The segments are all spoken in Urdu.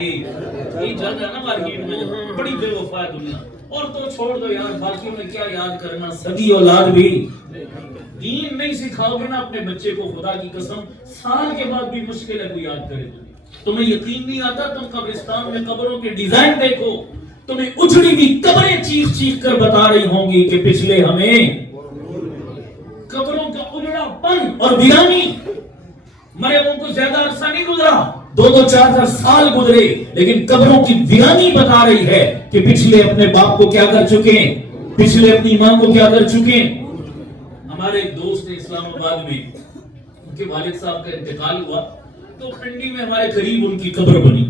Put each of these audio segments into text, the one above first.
یہ چل رہا ہے نا مارکیٹ میں، بڑی بے وفا ہے دنیا. اور تو چھوڑ دو یار، باقیوں میں کیا یاد کرنا. سگی اولاد بھی دین نہیں سکھاؤ گے نا اپنے بچے کو، خدا کی قسم سال کے بعد بھی مشکل ہے کوئی یاد کرے. تمہیں یقین نہیں آتا؟ تم قبرستان میں قبروں کے ڈیزائن دیکھو، تمہیں اجڑی ہوئی قبریں چیخ چیخ کر بتا رہی ہوں گی کہ پچھلے ہمیں قبروں کا اجڑا پن اور ویرانی. مرے ان کو زیادہ عرصہ نہیں گزرا، 2-4 سال گزرے، لیکن قبروں کی ویرانی بتا رہی ہے کہ پچھلے اپنے باپ کو کیا کر چکے ہیں، پچھلے اپنی ماں کو کیا کر چکے ہیں. ہمارے ایک دوست ہیں اسلام آباد میں، ان کے والد صاحب کا انتقال ہوا تو پنڈی میں ہمارے قریب ان کی قبر بنی.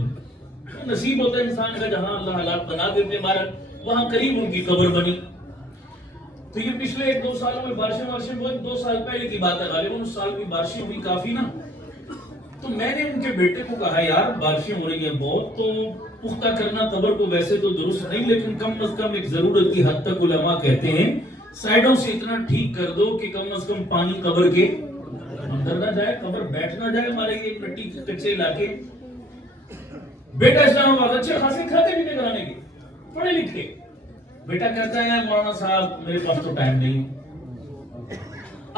نصیب ہوتا ہے انسان کا جہاں اللہ حالات بنا دیتے ہمارا، وہاں قریب ان کی قبر بنی. تو یہ پچھلے 1-2 سالوں میں بارشیں بہت، 2 سال پہلے کی بات ہے غالباً، اس سال کی بارشیں ہوئی کافی نا. تو میں نے ان کے بیٹے کو کہا یار بارشیں ہو رہی ہیں بہت، تو پختہ کرنا قبر کو ویسے تو درست نہیں، لیکن کم از کم ایک ضرورت کی حد تک علماء کہتے ہیں سائیڈوں سے اتنا ٹھیک کر دو کہ کم از کم پانی قبر کے اندر نہ جائے، قبر بیٹھ نہ جائے ہمارے یہ مٹی کے کچے علاقے. بیٹا اسلام آباد اچھے خاصے کھاتے پیتے کرانے کے، پڑھے لکھے. بیٹا کہتا ہے مولانا صاحب میرے پاس تو ٹائم نہیں.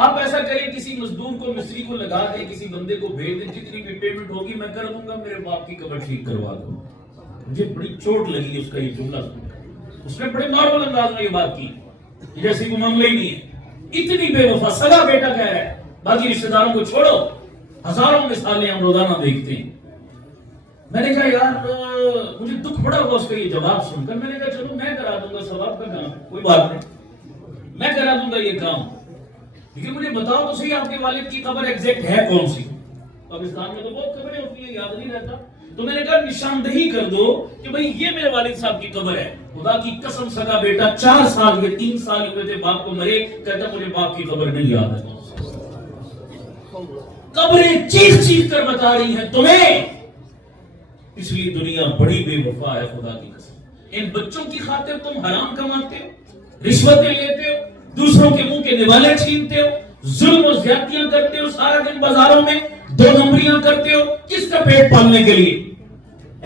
آپ ایسا کریں کسی مزدور کو، مستری کو لگا دیں، کسی بندے کو بھیج دیں، جتنی بھی پیمنٹ ہوگی میں کر دوں گا، میرے باپ کی قبر ٹھیک کروا دو. مجھے بڑی چوٹ لگی اس کا یہ جملہ سن کر. اس نے بڑے نارمل انداز میں یہ بات کی جیسے کوئی معاملہ ہی نہیں ہے. اتنی بے وفا. سگا بیٹا کہہ رہا ہے، باقی رشتہ داروں کو چھوڑو، ہزاروں مثالیں ہم روزانہ دیکھتے ہیں. میں نے کہا یار مجھے دکھ بڑا ہوا اس کا یہ جواب سن کر. میں نے کہا چلو میں کرا دوں گا، ثواب کا کام کوئی بات نہیں، میں کرا دوں گا یہ کام. لیکن مجھے بتاؤ تو صحیح آپ کے والد کی قبر ایگزیکٹ ہے کون سی؟ پاکستان میں تو بہت قبریں ہوتی ہیں، یاد نہیں رہتا. تو میں نے کہا نشاندہی کر دو کہ بھئی یہ میرے والد صاحب کی قبر ہے. خدا کی قسم سگا بیٹا 4 سال کے 3 سال ہوئے تھے باپ کو مرے، کہتا مجھے باپ کی قبر نہیں یاد ہے. قبریں چیخ چیخ کر بتا رہی ہیں تمہیں پچھلی دنیا بڑی بے وفا ہے. خدا کی قسم ان بچوں کی خاطر تم حرام کماتے ہو، رشوتیں لیتے ہو، دوسروں کے منہ کے نوالے چھینتے ہو، ظلم و زیادتیاں کرتے ہو، سارا دن بازاروں میں 2 نمبریاں کرتے ہو. کس کا پیٹ پالنے کے لیے؟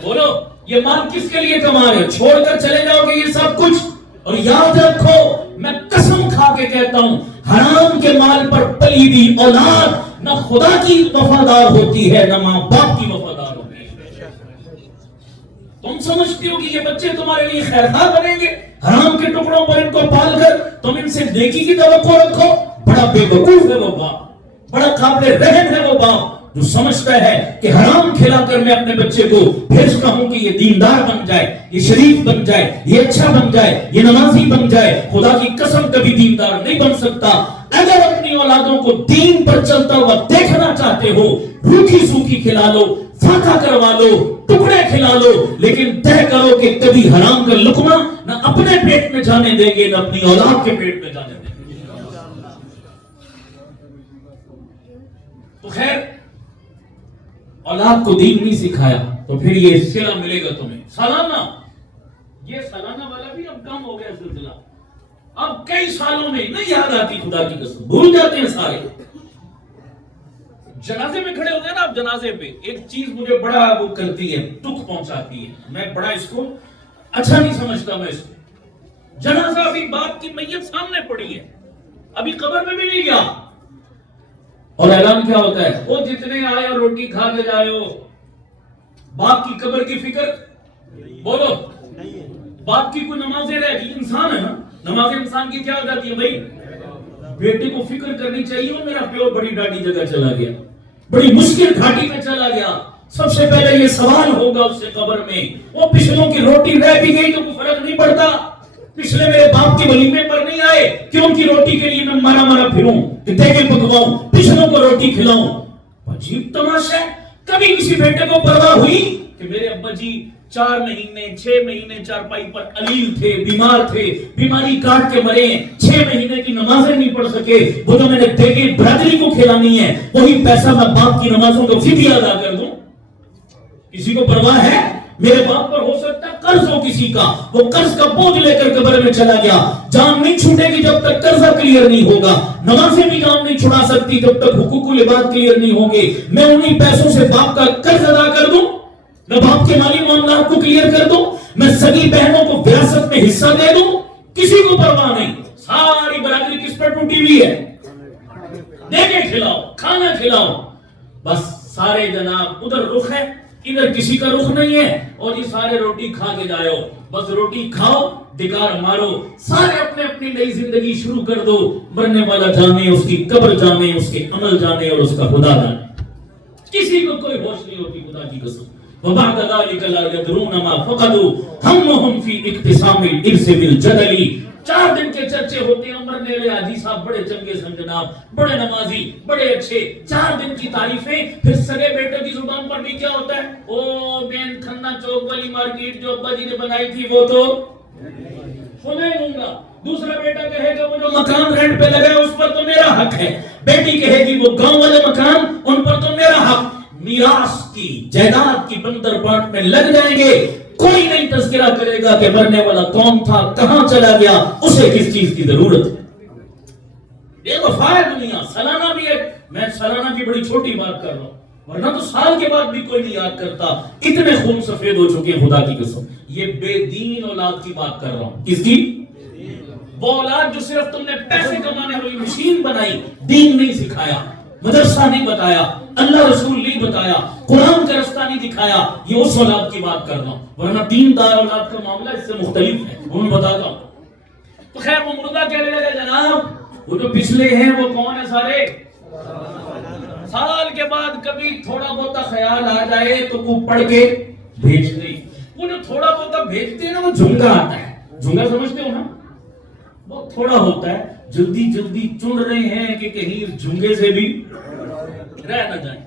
بولو یہ مال کس کے لیے کما رہے ہو؟ چھوڑ کر چلے جاؤ گے یہ سب کچھ. اور یاد رکھو میں قسم کھا کے کہتا ہوں حرام کے مال پر پلی ہوئی اولاد نہ خدا کی وفادار ہوتی ہے نہ ماں باپ کی وفادار ہوتی ہے. تم سمجھتے ہو کہ یہ بچے تمہارے لیے خیرخواہ بنیں گے؟ حرام کے ٹکڑوں پر ان کو پال کر تم ان سے نیکی کی توقع رکھو. بڑا بے وقوف ہے وہ باپ، بڑا قابل رحم ہے وہ باپ جو سمجھتا ہے کہ حرام کھلا کر میں اپنے بچے کو بھیجتا ہوں کہ یہ دیندار بن جائے، یہ شریف بن جائے، یہ اچھا بن جائے، یہ نمازی بن جائے. خدا کی قسم کبھی دیندار نہیں بن سکتا. اگر اپنی اولادوں کو دین پر چلتا ہوا دیکھنا چاہتے ہو، روکھی سوکھی کھلا لو، فاقہ کروا لو، ٹکڑے کھلا لو، لیکن طے کرو کہ کبھی حرام کا لقمہ نہ اپنے پیٹ میں جانے دیں گے نہ اپنی اولاد کے پیٹ میں جانے دیں گے. تو خیر اولاد کو دین نہیں سکھایا تو پھر یہ صلہ ملے گا تمہیں سالانہ. یہ سالانہ والا بھی اب کم ہو گیا سلسلہ. اب کئی سالوں میں نہیں یاد آتی، خدا کی قسم بھول جاتے ہیں سارے. جنازے میں کھڑے ہوتے ہیں نا آپ، جنازے پہ ایک چیز مجھے بڑا وہ کرتی ہے، دکھ پہنچاتی ہے. میں بڑا اس کو اچھا نہیں سمجھتا. میں اس کو جنازہ ابھی باپ کی میت سامنے پڑی ہے، ابھی قبر میں بھی نہیں گیا، اور اعلان کیا ہوتا ہے وہ جتنے آئے اور روٹی کھا کے جائے ہو، باپ کی قبر کی فکر. بولو باپ کی کوئی نمازیں رہ گئی؟ انسان ہے نا، نماز انسان کی کیا ہو جاتی ہے بھائی؟ بیٹے کو فکر کرنی چاہیے وہ میرا پیو بڑی ڈاڈی جگہ چلا گیا، بڑی مشکل گھاٹی میں چلا گیا. سب سے پہلے یہ سوال ہوگا اس سے قبر میں، وہ پچھلوں کی روٹی رہ بھی گئی تو کوئی فرق نہیں پڑتا. پچھلے میرے باپ کے ولیمے پر نہیں آئے کہ ان کی روٹی کے لیے میں مرا مرا پھروں کہ دیگے پکواؤں، پچھلوں کو روٹی کھلاؤں. عجیب تماشا ہے. کبھی کسی بیٹے کو پرواہ ہوئی کہ میرے ابا جی 4 مہینے 6 مہینے چارپائی پر علیل تھے، بیمار تھے، بیماری کاٹ کے مرے ہیں، 6 مہینے کی نمازیں نہیں پڑھ سکے، وہ جو میں نے دیگے برادری کو کھلانی ہے وہی پیسہ میں باپ کی نمازوں کو فدیہ ادا کر دوں؟ کسی کو پرواہ ہے؟ میرے باپ پر ہو سکتا ہے قرض ہو کسی کا، وہ قرض کا بوجھ لے کر قبر میں چلا گیا. جان نہیں چھوٹے گی جب تک قرضہ کلیئر نہیں ہوگا. نمازیں بھی جان نہیں چھڑا سکتی جب تک حقوق العباد کلیئر نہیں ہوں گے. میں انہی پیسوں سے باپ کا قرض ادا کر دوں؟ میں باپ کے مالی معاملات کو کلیئر کر دوں، میں سگی بہنوں کو وراثت میں حصہ دے دوں، کسی کو پرواہ نہیں. ساری برادری کس پر ٹوٹی ہوئی ہے؟ دے کے کھلاؤ، کھانا کھلاؤ. بس سارے جناب ادھر رخ ہے، ادھر کسی کا رخ نہیں ہے، اور یہ سارے روٹی کھا کے جائے ہو. بس روٹی کھاؤ، ڈگار مارو، سارے اپنے اپنی نئی زندگی شروع کر دو. مرنے والا جانے، اس کی قبر جانے، اس کے عمل جانے، اور اس کا خدا جانے. کسی کو کوئی ہوش نہیں ہوتی خدا کی قسم. وَبَعْدَ ذَلِكَ لَا يَدْرُونَ مَا فَقَدُوا هَمُّهُمْ فِي اِقْتِسَامِ الْإِرْثِ بِالْجَدَلِ. 4 دن کے چرچے ہوتے ہیں، مرنے والے حاجی صاحب بڑے چنگے سن جناب، بڑے نمازی، بڑے اچھے. 4 دن کی تعریفیں. پھر سگے بیٹے کی زبان پر بھی کیا ہوتا ہے؟ او بین کھنہ چوک والی مارکیٹ جو ابا جی نے بنائی تھی وہ تو سنے لوں گا. دوسرا بیٹا کہے گا وہ جو مکان رینٹ پہ لگا ہے اس پر تو میرا حق ہے. بیٹی کہے گی وہ گاؤں والے مکان ان پر تو میرا حق. میراث کی جائیداد کی بندر بانٹ میں لگ جائیں گے. کوئی نہیں تذکرہ کرے گا کہ مرنے والا کون تھا، کہاں چلا گیا، اسے کس چیز کی ضرورت ہے. یہ وفا ہے دنیا. سالانہ بھی ہے، میں سالانہ کی بڑی چھوٹی بات کر رہا ہوں، ورنہ تو سال کے بعد بھی کوئی نہیں یاد کرتا. اتنے خون سفید ہو چکے ہیں خدا کی قسم. یہ بے دین اولاد کی بات کر رہا ہوں. کس کی؟ وہ اولاد جو صرف تم نے پیسے کمانے والی مشین بنائی، دین نہیں سکھایا، مدرسہ نہیں بتایا، اللہ رسول نہیں بتایا، قرآن کا رستہ نہیں دکھایا. یہ اس اولاد کی بات کر رہا ہوں، ورنہ دیندار اولاد کا معاملہ اس سے مختلف ہے. وہ میں بتاتا ہوں. تو خیر وہ مردہ کہنے لگا جناب وہ جو پچھلے ہیں وہ کون ہے سارے؟ سال کے بعد کبھی تھوڑا بہت خیال آ جائے تو وہ پڑھ کے بھیج دیں. وہ جو تھوڑا بہت بھیجتے ہیں نا وہ جھنگا آتا ہے. جھنگا سمجھتے ہو نا؟ بہت تھوڑا ہوتا ہے. جلدی جلدی چن رہے ہیں کہ کہیں جھنگے سے بھی رہ نہ جائیں.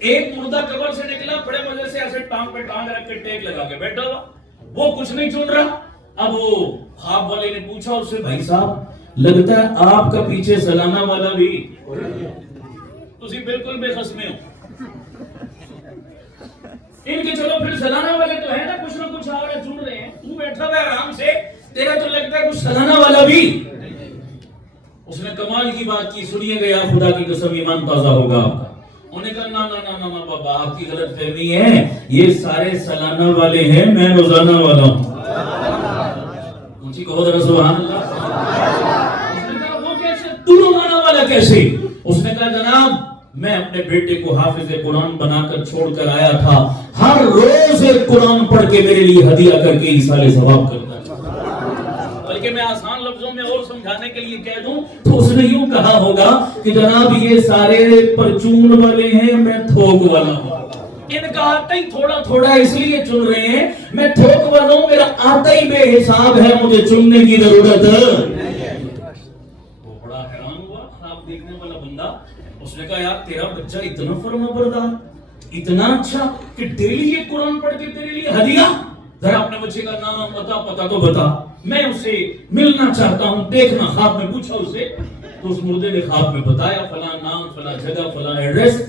ایک مردہ قبر سے نکلا، بڑے مزے سے ایسے ٹانگ پہ ٹانگ رکھ کے ٹیک لگا کے بیٹھا ہوا، وہ کچھ نہیں چن رہا. اب وہ خواب والے نے پوچھا اس سے، بھائی صاحب لگتا ہے آپ کا پیچھے سالانہ والا بھی تسی بالکل بے قسمے ہو. ان کے چلو پھر سالانہ والے تو ہے نا، کچھ نہ کچھ آ رہے چن رہے ہیں، تو بیٹھا ہوا آرام سے، تیرا تو لگتا ہے کچھ سالانہ والا بھی. اس نے کمال کی بات کی. سنیے گا خدا کی قسم ایمان تازہ ہوگا آپ کا. انہوں نے کہا نا نا نا نا بابا آپ کی غلط فہمی ہے، یہ سارے سالانہ والے ہیں، میں روزانہ والا ہوں. اونچی کہو ذرا سبحان اللہ. اس نے کہا وہ کیسے، تو روزانہ والا کیسے؟ اس نے کہا جناب میں اپنے بیٹے کو حافظ قرآن بنا کر چھوڑ کر آیا تھا، ہر روز ایک قرآن پڑھ کے میرے لیے ہدیہ کر کے ایصال ثواب کرتا ہے. بلکہ میں آسان لفظوں میں اور سمجھانے کے لیے کہہ دوں تو اس نے یوں کہا ہوگا کہ جناب یہ سارے پرچون والے ہیں، میں تھوک والا ہوں. ان کا آتا ہی تھوڑا تھوڑا اس لیے چن رہے ہیں، میں تھوک والا ہوں، میرا آتا ہی بے حساب ہے، مجھے چننے کی ضرورت ہے. وہ بڑا حیران ہوا خواب دیکھنے والا بندہ. اس نے کہا یار تیرا بچہ اتنا فرما بردار، اتنا اچھا کہ ڈیلی یہ قرآن پڑھ کے تیرے لیے ہدیہ. ذرا اپنے بچے کا نام پتا تو بتا، میں اسے ملنا چاہتا ہوں، دیکھنا. خواب میں پوچھا اسے تو اس مردے نے خواب میں بتایا فلاں نام، فلاں جگہ، فلاں ایڈریس.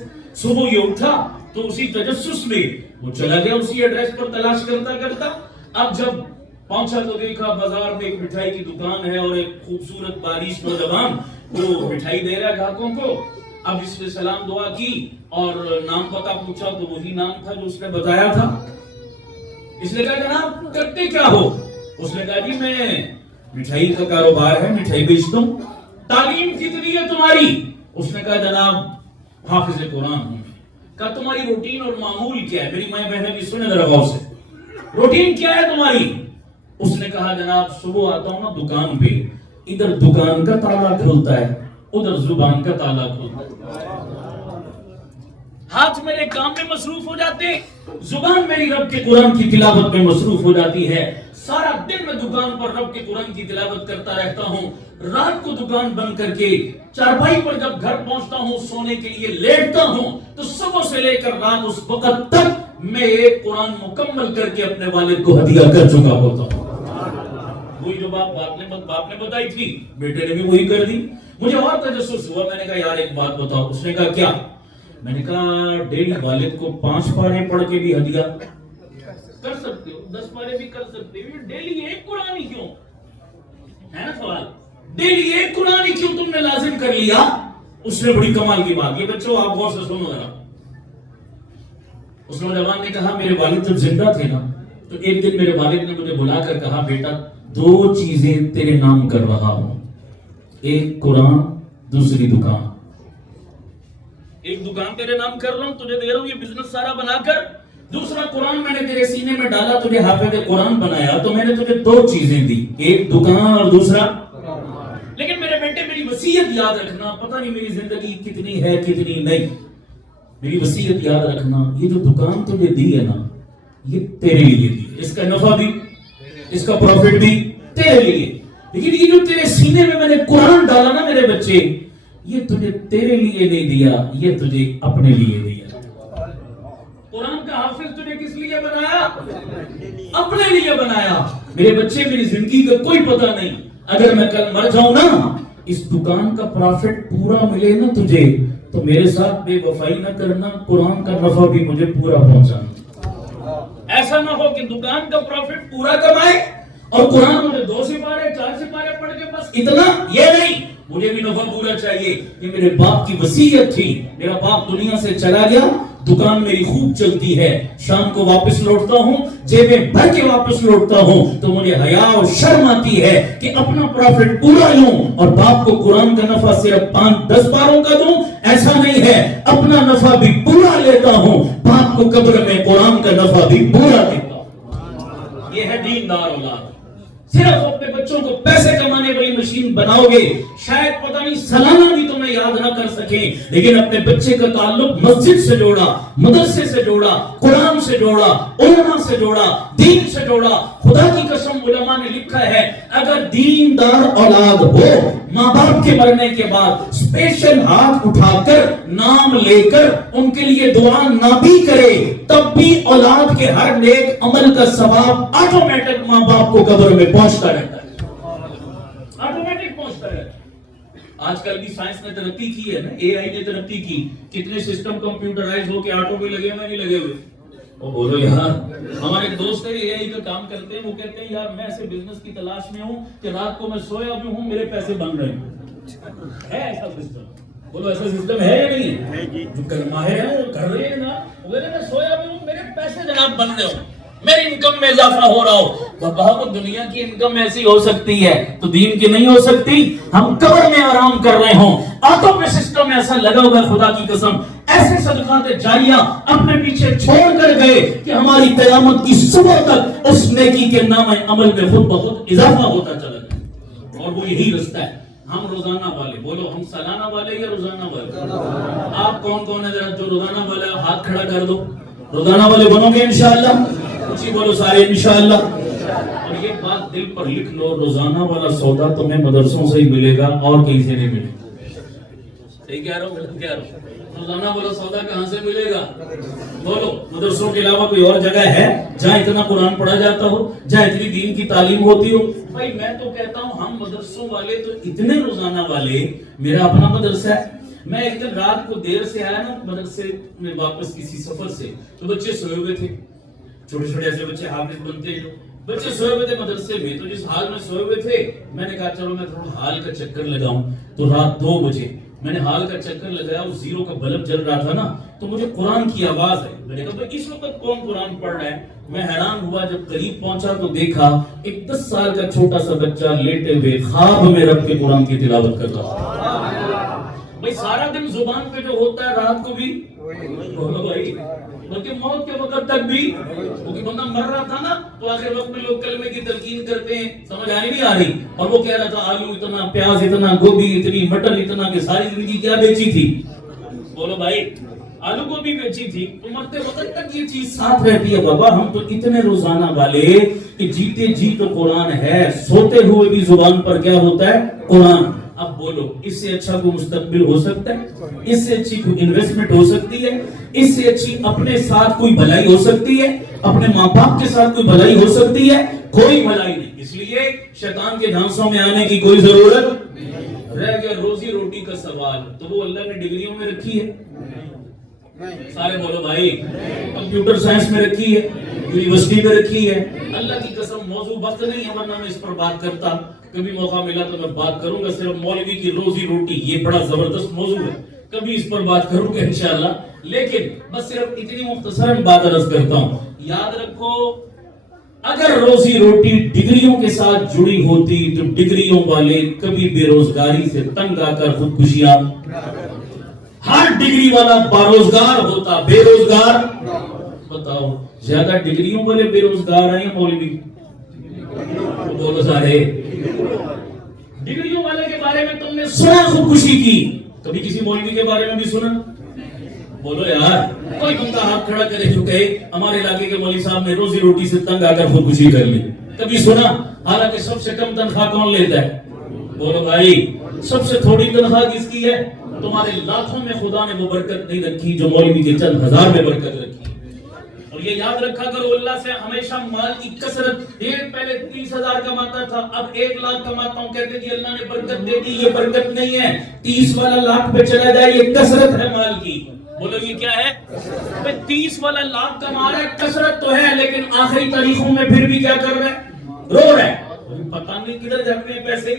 صبح یہ اٹھا تو اسی تجسس میں وہ چلا گیا اسی ایڈریس پر تلاش کرتا کرتا. اب جب پہنچا تو دیکھا بازار میں ایک مٹھائی کی دکان ہے اور ایک خوبصورت بارش نوجوان وہ مٹھائی دے رہا ہے گاہکوں کو. اب اس نے سلام دعا کی اور نام پتا پوچھا تو وہی نام تھا جو اس نے بتایا تھا. اس نے کہا جناب کرتے کیا ہو؟ اس نے کہا جی میں مٹھائی کا کاروبار ہے، مٹھائی بیچتا ہوں. تعلیم کتنی ہے تمہاری؟ اس نے کہا جناب حافظ قرآن ہوں. کہا تمہاری روٹین اور معمول کیا ہے؟ میری مائیں بہنیں بھی سنیں ذرا غور سے، روٹین کیا ہے تمہاری؟ اس نے کہا جناب صبح آتا ہوں نا دکان پہ، ادھر دکان کا تالا کھلتا ہے، ادھر زبان کا تالا کھلتا ہے. ہاتھ میرے کام میں مصروف ہو جاتے، زبان میری رب کے قرآن کی تلاوت میں مصروف ہو جاتی ہے. سارا دن میں دکان پر رب کے قرآن کی تلاوت کرتا رہتا ہوں. رات کو دکان بند کر کے چارپائی پر جب گھر پہنچتا ہوں سونے کے لیے لیٹتا ہوں تو صبح سے لے کر رات اس وقت تک میں ایک قرآن مکمل کر کے اپنے والد کو ہدیہ کر چکا ہوتا ہوں. وہی جو باپ نے بتائی تھی بیٹے نے بھی وہی کر دی. مجھے اور تجسس ہوا، میں نے کہا یار ایک بات بتاؤ. اس نے کہا کیا؟ میں نے کہا ڈیلی والد کو 5 پارے پڑھ کے بھی ہدیہ کر سکتے ہو، 10 پارے بھی کر سکتے ہو، ڈیلی ایک قرآن ہی کیوں ہے نا سوال؟ ڈیلی ایک قرآن ہی کیوں تم نے لازم کر لیا؟ اس نے بڑی کمال کی بات. یہ بچوں آپ غور سے سنو ذرا. اس نوجوان نے کہا میرے والد جب زندہ تھے نا تو ایک دن میرے والد نے مجھے بلا کر کہا بیٹا 2 چیزیں تیرے نام کر رہا ہوں، ایک قرآن دوسری دکان۔ ایک دکان تیرے نام کر رہا ہوں، تجھے دے رہا ہوں یہ بزنس سارا بنا کر، دوسرا قرآن میں نے تیرے سینے میں ڈالا، تجھے حافظ قرآن بنایا، تو میں نے تجھے 2 چیزیں دی، ایک دکان اور دوسرا۔ لیکن میرے بیٹے میری وصیت یاد رکھنا، پتہ نہیں میری زندگی کتنی ہے کتنی نہیں، میری وصیت یاد رکھنا، یہ جو دکان تجھے دی ہے نا یہ تیرے لیے دی، اس کا نفع بھی اس کا پروفٹ بھی تیرے لیے، لیکن یہ جو تیرے سینے میں نے قرآن ڈالا نا میرے بچے، یہ تجھے تیرے لیے نہیں دیا، یہ تجھے اپنے لیے دیا۔ قرآن کا حافظ تجھے کس لیے بنایا؟ اپنے لیے بنایا۔ میرے بچے میری زندگی کا کوئی پتہ نہیں، اگر میں کل مر جاؤں نا اس دکان کا پروفٹ پورا ملے نا تجھے تو میرے ساتھ بے وفائی نہ کرنا، قرآن کا نفع بھی مجھے پورا پہنچانا۔ ایسا نہ ہو کہ دکان کا پروفٹ پورا کمائے اور قرآن مجھے 2 سپارے 4 سپارے پڑھ کے بس اتنا، یہ نہیں، مجھے بھی نفع پورا چاہیے۔ یہ میرے باپ کی وصیت تھی، میرا باپ دنیا سے چلا گیا، دکان میری خوب چلتی ہے، شام کو واپس لوٹتا ہوں، جیبیں بھر کے واپس لوٹتا ہوں تو مجھے حیا اور شرم آتی ہے کہ اپنا پروفٹ پورا لوں اور باپ کو قرآن کا نفع صرف 5-10 باروں کا دوں، ایسا نہیں ہے، اپنا نفع بھی پورا لیتا ہوں، باپ کو قبر میں قرآن کا نفع بھی پورا دیتا ہوں۔ یہ ہے دیندار اولاد۔ صرف اپنے بچوں کو پیسے کمانے والی مشین بناؤ گے، شاید پتہ نہیں سالانہ بھی تمہیں یاد نہ کر سکیں، لیکن اپنے بچے کا تعلق مسجد سے جوڑا، مدرسے سے جوڑا، قرآن سے جوڑا، علماء سے جوڑا، دین سے جوڑا۔ خدا کی قسم علماء نے لکھا ہے اگر دیندار اولاد ہو، ماں باپ کے مرنے کے بعد اسپیشل ہاتھ اٹھا کر نام لے کر ان کے لیے دعا نہ بھی کرے تب بھی اولاد کے ہر نیک عمل کا ثواب آٹومیٹک ماں باپ کو قبر میں پہنچتا رہتا ہے، آٹومیٹک پہنچتا رہتا ہے۔ آج کل بھی سائنس نے ترقی کی ہے نا، اے آئی نے ترقی کی، کتنے سسٹم کمپیوٹرائز ہو کے آٹو پہ لگے ہوئے نہیں لگے ہوئے۔ وہ بولو یار، ہمارے ایک دوست ہے اے آئی کا کام کرتے ہیں، وہ کہتے ہیں یار میں ایسے بزنس کی تلاش میں ہوں کہ رات کو میں سویا بھی ہوں میرے پیسے بن رہے ہیں۔ ہے ایسا سسٹم؟ بولو ایسا سسٹم ہے یا نہیں ہے؟ جو ماہر ہیں وہ کر رہے ہیں نا، وہ کہتے ہیں میں سویا بھی ہوں میرے پیسے جناب بن رہے ہوں، میری انکم میں اضافہ ہو رہا ہو۔ بابا دنیا کی انکم ایسی ہو سکتی ہے تو دین کی نہیں ہو سکتی؟ ہم قبر میں آرام کر رہے ہوں، آٹو پہ سسٹم ایسا لگا ہوا ہے، خدا کی قسم ایسے صدقات جاریہ اپنے پیچھے چھوڑ کر گئے کہ ہماری قیامت کی صبح تک اس نیکی کے نام عمل میں خود بخود اضافہ ہوتا چلا گیا۔ اور وہ یہی رستہ ہے۔ ہم روزانہ والے، بولو ہم سالانہ والے یا روزانہ والے؟ آپ کون کون ہے ذرا جو روزانہ والے ہاتھ کھڑا کر دو، روزانہ والے بنو گے انشاءاللہ؟ کچھ بولو سارے انشاءاللہ۔ اور یہ بات دل پر لکھ لو، روزانہ والا سودا تمہیں مدرسوں سے ہی ملے گا اور کہیں سے نہیں ملے گا۔ صحیح کہہ رہا ہوں غلط کہہ رہا ہوں؟ روزانہ والا سودا کہاں سے ملے گا؟ بولو مدرسوں کے علاوہ کوئی اور جگہ ہے جہاں اتنا قرآن پڑھا جاتا ہو، جہاں اتنی دین کی تعلیم ہوتی ہو؟ بھائی میں تو کہتا ہوں ہم مدرسوں والے تو اتنے روزانہ والے، میرا اپنا مدرسہ ہے، میں ایک دن رات کو دیر سے آیا نا مدرسے میں واپس کسی سفر سے، تو بچے سوئے ہوئے تھے، چھوٹے چھوٹے ایسے بچے حافظ بنتے ہیں، بچے سوئے ہوئے تھے مدرسے میں، تو جس حال میں سوئے ہوئے تھے میں نے کہا چلو میں تھوڑا حال کا چکر لگاؤں، تو رات 2 بجے میں نے حال کا چکر لگایا، اس زیرو کا بلب جل رہا تھا نا تو مجھے قرآن کی آواز ہے، میں نے کہا اس وقت کون قرآن پڑھ رہا ہے؟ میں حیران ہوا، جب قریب پہنچا تو دیکھا ایک 10 سال کا چھوٹا سا بچہ لیٹے ہوئے خواب میں رب کے قرآن کی تلاوت کر رہا۔ بھائی سارا دن زبان پہ جو ہوتا ہے رات کو بھی بولو بھائی، بلکہ موت کے وقت تک بھی، کیونکہ بندہ مر رہا تھا نا تو آخر وقت میں لوگ کلمے کی تلقین کرتے ہیں، سمجھ آئی نہیں آ رہی، اور وہ کہہ رہا تھا آلو اتنا، پیاز اتنا، گوبھی اتنی، مٹر اتنا، کہ ساری زندگی کیا بیچی تھی؟ بولو بھائی آلو گوبھی بیچی تھی، تو مرتے وقت تک یہ چیز ساتھ رہتی ہے۔ بابا ہم تو اتنے روزانہ والے کہ جیتے جی تو قرآن ہے، سوتے ہوئے بھی زبان پر کیا ہوتا ہے؟ قرآن۔ اب بولو اس سے اچھا کوئی مستقبل ہو سکتا ہے؟ اس سے اچھی کوئی انویسٹمنٹ ہو سکتی ہے؟ اس سے اچھی اپنے ساتھ کوئی بھلائی ہو سکتی ہے؟ اپنے ماں باپ کے ساتھ کوئی بھلائی ہو سکتی ہے؟ کوئی بھلائی نہیں۔ اس لیے شیطان کے جھانسوں میں آنے کی کوئی ضرورت نہیں۔ رہ گیا روزی روٹی کا سوال، تو وہ اللہ نے ڈگریوں میں رکھی ہے؟ سارے بولو بھائی، کمپیوٹر سائنس میں رکھی ہے، یونیورسٹی میں رکھی ہے؟ اللہ کی قسم موضوع وقت نہیں ہے ورنہ میں اس پر بات کرتا، کبھی موقع ملا تو میں بات کروں گا۔ صرف مولوی کی روزی روٹی یہ بڑا زبردست موضوع ہے، کبھی اس پر بات کروں گا انشاءاللہ، لیکن بس صرف اتنی مختصراً بات عرض کرتا ہوں. یاد رکھو اگر روزی روٹی ڈگریوں کے ساتھ جڑی ہوتی تو ڈگریوں والے کبھی بے روزگاری سے تنگ آ کر خودکشیاں، ہر ڈگری والا باروزگار ہوتا، بے روزگار. بتاؤ زیادہ ڈگریوں والے بے روزگار ہیں یا مولوی؟ بولو سارے. ڈگریوں والے کے بارے میں تم نے سنا خودکشی کی، کبھی کسی مولوی کے بارے میں بھی سنا؟ بولو یار، کوئی بندہ ہاتھ کھڑا کرے جو کہے ہمارے علاقے کے مولوی صاحب نے روزی روٹی سے تنگ آ کر خودکشی کر لی، کبھی سنا؟ حالانکہ سب سے کم تنخواہ کون لیتا ہے؟ بولو بھائی، سب سے تھوڑی تنخواہ کس کی ہے؟ تمہارے لاکھوں میں خدا نے وہ برکت نہیں رکھی جو مولوی کے چند ہزار میں برکت رکھی. اور یہ یاد رکھا کرو اللہ سے ہمیشہ مال کی کثرت. ایک پہلے 30,000 کماتا تھا، اب 1 لاکھ کماتا ہوں، کہتے کہ اللہ نے برکت دے دی. یہ برکت نہیں ہے، 30 والا لاکھ پہ چلا جائے، یہ کثرت ہے مال کی. بولو یہ کیا ہے؟ 30 والا لاکھ کما رہا ہے، کثرت تو ہے، لیکن آخری تاریخوں میں پھر بھی کیا کر رہا ہے؟ رو رہا ہے. پتہ نہیں کدھر جاتے ہیں پیسے،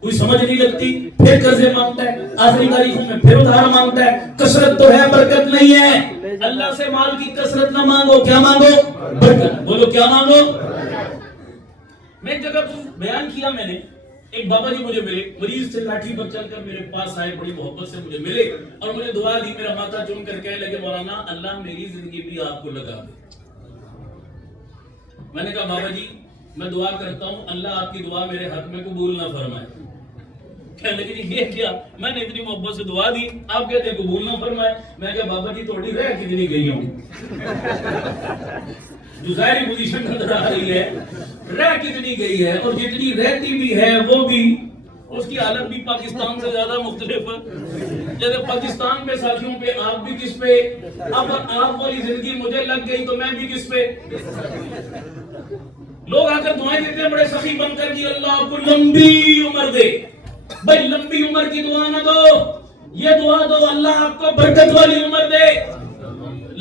کوئی سمجھ نہیں لگتی. پھر قرضے مانگتا ہے، آخری تاریخوں میں پھر ادھار مانگتا ہے. کثرت تو ہے، برکت نہیں ہے. اللہ سے مال کی کثرت نہ مانگو، کیا مانگو؟ برکت. بولو کیا مانگو؟ میں ایک جگہ بیان کیا، میں نے ایک بابا جی مجھے ملے، مریض سے لاٹھی پر چل کر میرے پاس آئے، بڑی محبت سے مجھے ملے اور مجھے دعا دی. میرا ماتھا چوم کر کہنے لگے مولانا اللہ میری زندگی بھی آپ کو لگا دے. میں نے کہا بابا جی میں دعا کرتا ہوں اللہ آپ کی دعا میرے حق میں قبول نہ فرمائے. کہنے لگے جی یہ کیا؟ میں نے اتنی محبت سے دعا دی، آپ کہتے ہیں قبول نہ فرمائے. میں کہا بابا جی تھوڑی رہ کتنی گئی ہوں، جو ظاہری پوزیشن نظر آ رہی ہے، رہ کتنی گئی ہے، اور جتنی رہتی بھی ہے وہ بھی اس کی حالت بھی پاکستان سے زیادہ مختلف ہے. جیسے پاکستان پہ ساتھیوں پہ آپ بھی کس پہ، اب آپ والی زندگی مجھے لگ گئی تو میں بھی کس پہ. لوگ آ کر دعائیں دیتے ہیں بڑے سخی بن کر کہ اللہ آپ کو لمبی عمر دے. بھائی لمبی عمر کی دعا نہ دو، یہ دعا دو اللہ آپ کو برکت والی عمر دے.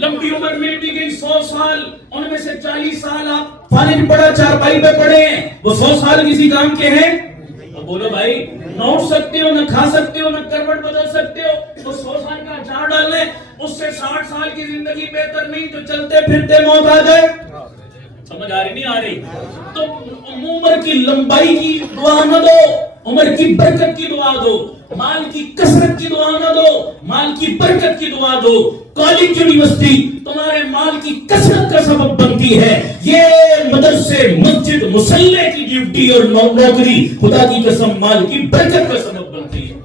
لمبی عمر مل بھی گئی 100 سال، ان میں سے 40 سال آپ فالج پڑا چارپائی پہ پڑے ہیں، وہ 100 سال کسی کام کے ہیں؟ بولو بھائی، نہ اٹھ سکتے ہو، نہ کھا سکتے ہو، نہ کروٹ بدل سکتے ہو، تو 100 سال کا اچار ڈال لیں. اس سے 60 سال کی زندگی بہتر نہیں جو چلتے پھرتے موت آ جائے. سمجھ آ رہی نہیں آ رہی؟ تو عمر کی لمبائی کی دعا نہ دو، عمر کی برکت کی دعا دو. مال کی کثرت کی دعا نہ دو، مال کی برکت کی دعا دو. کالج یونیورسٹی تمہارے مال کی کثرت کا سبب بنتی ہے، یہ مدرسے مسجد مسلح کی ڈیوٹی اور نوکری خدا کی قسم مال کی برکت کا سبب بنتی ہے.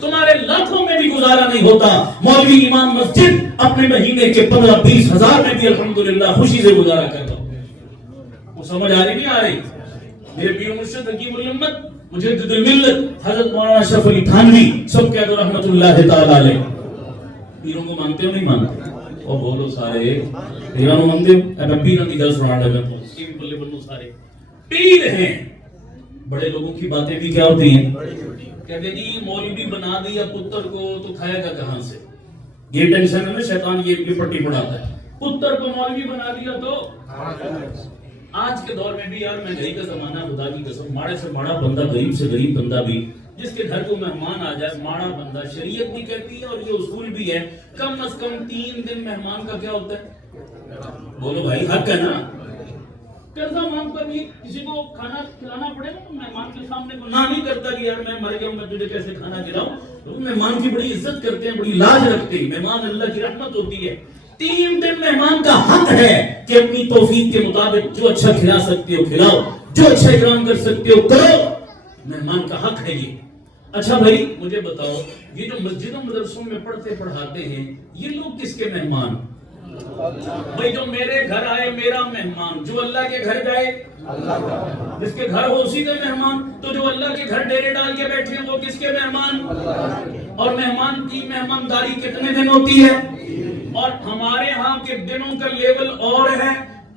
تمہارے لاکھوں میں بھی گزارا نہیں ہوتا. مولوی امام مسجد اپنے مہینے کے 15-20 ہزار میں بھی الحمدللہ خوشی سے گزارا کرتا. وہ سمجھ آ رہی نہیں آ رہی؟ میرے پیر مرشد حکیم الامت مجدد الملت حضرت مولانا اشرف علی تھانوی سب کہہ دو رحمت اللہ تعالی علیہ. پیروں کو مانتے ہو نہیں مانتے؟ اور بولو سارے پیروں کو مانتے ہو؟ اب پیروں کی گل سنا رہا میں ٹی وی بلے بلو سارے پیر ہیں. بڑے لوگوں کی باتیں بھی کیا ہوتی ہیں؟ کہتے جی مولوی بنا دیا پتر کو تو کھائے گا کہاں سے. یہ ٹینشن ہے نا شیطان یہ پٹی پڑھاتا ہے. پتر کو مولوی بنا دیا تو آج کے دور میں بھی یار مہنگائی کا زمانہ، خدا کی قسم ماڑے سے ماڑا بندہ، غریب سے غریب بندہ بھی جس کے گھر کو مہمان آ جائے، ماڑا بندہ، شریعت بھی کہتی ہے اور یہ اصول بھی ہے کم از کم 3 دن مہمان کا کیا ہوتا ہے؟ بولو بھائی حق ہے نا. قرضہ مانگ کر بھی کسی کو کھانا کھلانا پڑے نا تو مہمان کے سامنے گناہ نہیں کرتا کہ یار میں مر گیا ہوں میں تجھے کیسے کھانا کھلاؤں. لوگ مہمان کی بڑی عزت کرتے ہیں، بڑی لاج رکھتے ہیں. مہمان اللہ کی رحمت ہوتی ہے. 3 دن مہمان کا حق ہے کہ اپنی توفیق کے مطابق جو اچھا کھلا سکتے ہو کھلاؤ، جو اچھا اکرام کر سکتے ہو کرو. مہمان کا حق ہے یہ. اچھا بھائی مجھے بتاؤ یہ جو مسجدوں مدرسوں میں پڑھتے پڑھاتے ہیں یہ لوگ کس کے مہمان؟ بھائی جو میرے گھر آئے میرا مہمان، جو اللہ کے گھر جائے اللہ کا، جس کے گھر ہو اسی کا مہمان. تو جو اللہ کے گھر ڈیرے ڈال کے بیٹھے ہیں وہ کس کے مہمان؟ اور مہمان کی مہمانداری کتنے دن ہوتی ہے؟ اور ہمارے ہاں کے دنوں کا لیول اور ہے،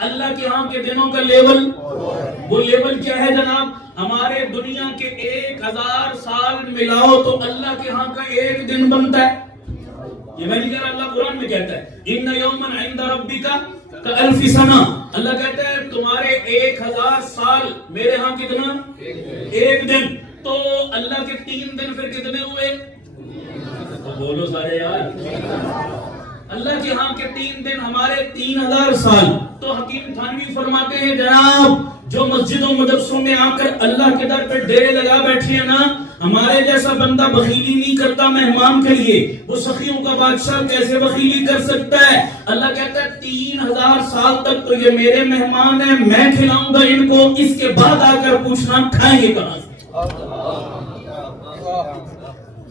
اللہ کے ہاں کے دنوں کا لیول. وہ لیول کیا ہے جناب؟ ہمارے دنیا کے 1000 سال ملاؤ تو اللہ کے ہاں کا 1 دن بنتا ہے. یہ میں نہیں کہہ رہا، اللہ قرآن میں کہتا ہے ان یوما عند ربک کالف سنہ. اللہ کہتا ہے تمہارے 1000 سال میرے ہاں کتنا؟ 1 دن. تو اللہ کے 3 دن پھر کتنے ہوئے؟ بولو سارے یار. اللہ کے ہاں کے 3 دن ہمارے 3000 سال. تو حکیم تھانوی فرماتے ہیں جناب جو مسجدوں مدرسوں میں آ کر اللہ کے در پہ ڈیرے لگا بیٹھے ہیں نا, ہمارے جیسا بندہ بخیلی نہیں کرتا مہمان کے لیے. وہ سخیوں کا بادشاہ کیسے بخیلی کر سکتا ہے؟ اللہ کہتا ہے 3000 سال تک تو یہ میرے مہمان ہیں, میں کھلاؤں گا ان کو, اس کے بعد آ کر پوچھنا کھائیں گے کہاں سے.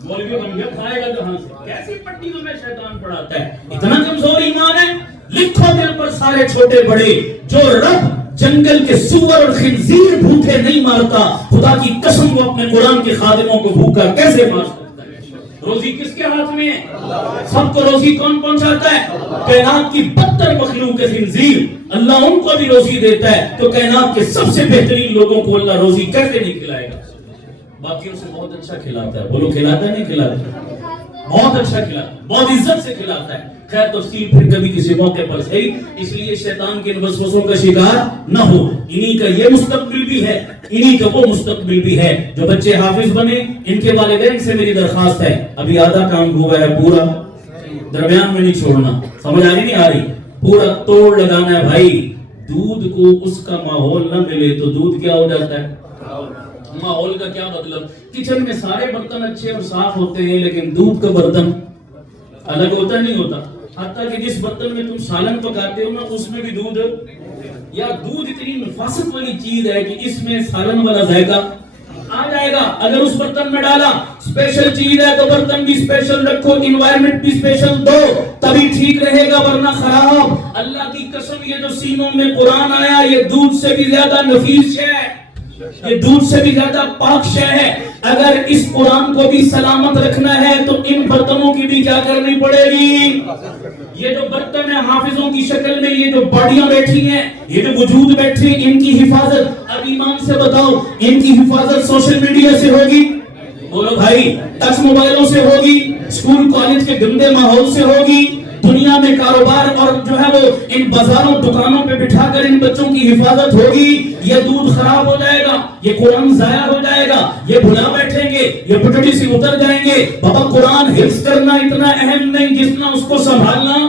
مولوی بن گیا کھائے گا کہاں سے؟ کیسی پٹی تو میں شیطان پڑھاتا ہے. اتنا کمزور ایمان ہے. لکھو دل پر سارے چھوٹے بڑے, جو رب جنگل کے سور اور خنزیر بھوکے نہیں مارتا, خدا کی قسم وہ اپنے قرآن کے خادموں کو بھوکا کیسے مار سکتا ہے؟ روزی کس کے ہاتھ میں ہے؟ سب کو روزی کون پہنچاتا ہے؟ کائنات کی بدتر مخلوق خنزیر, اللہ ان کو بھی روزی دیتا ہے. تو کائنات کے سب سے بہترین لوگوں کو اللہ روزی کیسے نہیں کھلائے گا؟ باقیوں سے بہت اچھا کھلاتا ہے. بولو کھلاتا ہے نہیں کھلاتا؟ بہت اچھا کھلاتا ہے, بہت عزت سے کھلاتا ہے. خیر تفصیل پھر کبھی کسی موقع پر صحیح. اس لیے شیطان کے ان وسوسوں کا شکار نہ ہو. انہی کا یہ مستقبل بھی ہے, انہی کا وہ مستقبل بھی ہے. جو بچے حافظ بنے, ان کے والدین سے میری درخواست ہے, ابھی آدھا کام ہوا ہے, پورا درمیان میں نہیں چھوڑنا. سمجھ آ رہی نہیں آ رہی؟ پورا توڑ لگانا ہے بھائی. دودھ کو اس کا ماحول نہ ملے تو دودھ کیا ہو جاتا ہے؟ ماحول کا کیا مطلب؟ کچن میں سارے برتن اچھے اور صاف ہوتے ہیں, لیکن دودھ کا برتن الگ ہوتا نہیں ہوتا. حتیٰ کہ جس برتن میں تم سالن پکاتے ہو نا, اس میں بھی دودھ, یا دودھ اتنی نفاست والی چیز ہے کہ اس میں سالن والا ذائقہ آ جائے گا اگر اس برتن میں ڈالا. اسپیشل چیز ہے تو برتن بھی اسپیشل رکھو, انوائرمنٹ بھی اسپیشل دو, تبھی ٹھیک رہے گا, ورنہ خراب. اللہ کی قسم یہ جو سینوں میں قرآن آیا, یہ دودھ سے بھی زیادہ نفیس ہے, یہ دودھ سے بھی زیادہ پاک شے ہے. اگر اس قرآن کو بھی سلامت رکھنا ہے تو ان برتنوں کی بھی کیا کرنی پڑے گی؟ یہ جو برتن ہیں حافظوں کی شکل میں, یہ جو باڈیاں بیٹھی ہیں, یہ جو وجود بیٹھے ہیں, ان کی حفاظت اب ایمان سے بتاؤ, ان کی حفاظت سوشل میڈیا سے ہوگی؟ بولو بھائی. ٹچ موبائلوں سے ہوگی؟ اسکول کالج کے گندے ماحول سے ہوگی؟ دنیا میں کاروبار اور جو ہے وہ ان بازاروں دکانوں پہ بٹھا کر ان بچوں کی حفاظت ہوگی؟ یہ دودھ خراب ہو جائے گا, یہ قرآن ضائع ہو جائے گا, یہ بھلا بیٹھیں گے, یہ پٹڑی سے اتر جائیں گے. بابا قرآن حفظ کرنا اتنا اہم نہیں جتنا اس کو سنبھالنا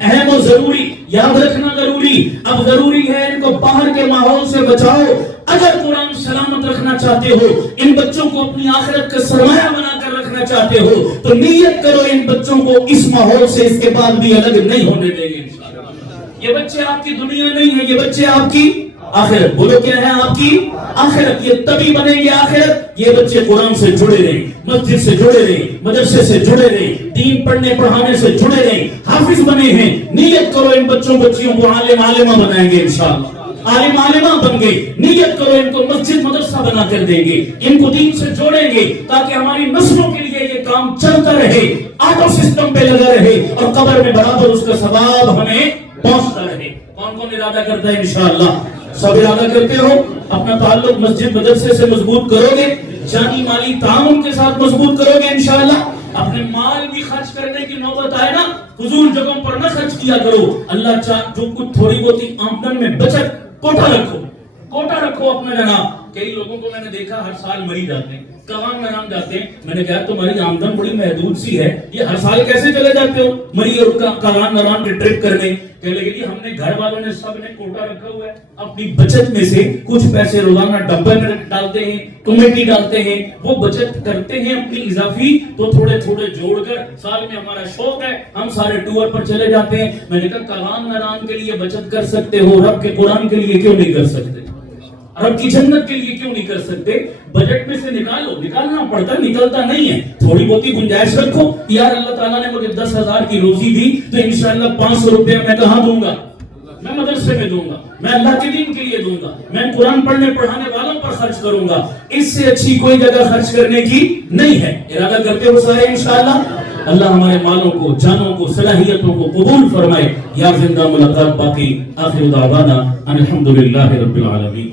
اہم و ضروری, یاد رکھنا ضروری. اب ضروری ہے ان کو باہر کے ماحول سے بچاؤ. اگر قرآن سلامت رکھنا چاہتے ہو, ان بچوں کو اپنی آخرت کا سرمایہ بنا کر رکھنا چاہتے ہو, تو نیت کرو ان بچوں کو اس ماحول سے اس کے بعد بھی الگ نہیں ہونے دیں گے انشاءاللہ. یہ بچے آپ کی دنیا نہیں ہیں, یہ بچے آپ کی آخرت. بولو کیا ہے آپ کی آخرت. یہ تبھی بنیں گے آخرت, یہ بچے قرآن سے جڑے رہیں, مسجد سے جڑے رہیں, مدرسے سے جڑے رہیں, دین پڑھنے پڑھانے سے جڑے رہیں, حافظ بنے ہیں. نیت کرو ان بچوں بچیوں کو عالم عالمہ بنائیں گے انشاءاللہ. عالم عالمہ بن گئے, نیت کرو ان کو مسجد مدرسہ بنا کر دیں گے, ان کو دین سے جوڑیں گے, تاکہ ہماری نسلوں کے لیے یہ کام چلتا رہے, آٹو سسٹم پہ لگا رہے, اور قبر میں برابر اس کا ثواب ہمیں پہنچتا رہے. کون کون ارادہ کرتا ہے انشاءاللہ؟ سب ارادہ کرتے ہو. اپنا تعلق مسجد مدرسے سے مضبوط کرو گے, جانی مالی تعاون کے ساتھ مضبوط کرو گے انشاءاللہ. اپنے مال بھی خرچ کرنے کی نوبت آئے نا, فضول جگہوں پر نہ خرچ کیا کرو. اللہ چاہ جو کچھ تھوڑی بہت آمدن میں بچت کوٹا رکھو, کوٹا رکھو اپنا جناب. کئی لوگوں کو میں نے دیکھا ہر سال مری جاتے ہیں, کمان نرام جاتے ہیں. میں نے کہا تمہاری آمدن بڑی محدود سی ہے, یہ ہر سال کیسے چلے جاتے ہو مری اور کمان نرام کے ٹرپ کرنے؟ کہنے لگے جی ہم نے گھر والوں نے سب نے کوٹا رکھا ہوا ہے, اپنی بچت میں سے کچھ پیسے روزانہ ڈبے میں ڈالتے ہیں, کمیٹی ڈالتے ہیں, وہ بچت کرتے ہیں اپنی اضافی, تو تھوڑے تھوڑے جوڑ کر سال میں ہمارا شوق ہے ہم سارے ٹور پر چلے جاتے ہیں. میں نے کہا کمان نرام کے لیے بچت کر سکتے ہو, رب کے قرآن کے لیے کیوں نہیں کر سکتے؟ رب کی جنت کے لیے کیوں نہیں کر سکتے؟ بجٹ میں سے نکالو, نکالنا پڑتا نکلتا نہیں ہے. تھوڑی بہت ہی گنجائش رکھو. یار اللہ تعالیٰ نے مجھے 10,000 کی روزی دی تو انشاءاللہ 500 روپے میں کہاں دوں گا؟ میں مدرسے میں دوں گا, میں اللہ کے دین کے لیے دوں گا, میں قرآن پڑھنے پڑھانے والوں پر خرچ کروں گا. اس سے اچھی کوئی جگہ خرچ کرنے کی نہیں ہے. ارادہ کرتے ہو سارے انشاءاللہ. اللہ ہمارے مالوں کو, جانوں کو, صلاحیتوں کو قبول فرمائے. یا زندہ ملاقات باقی. آخر دعوانا ان الحمدللہ رب العالمین.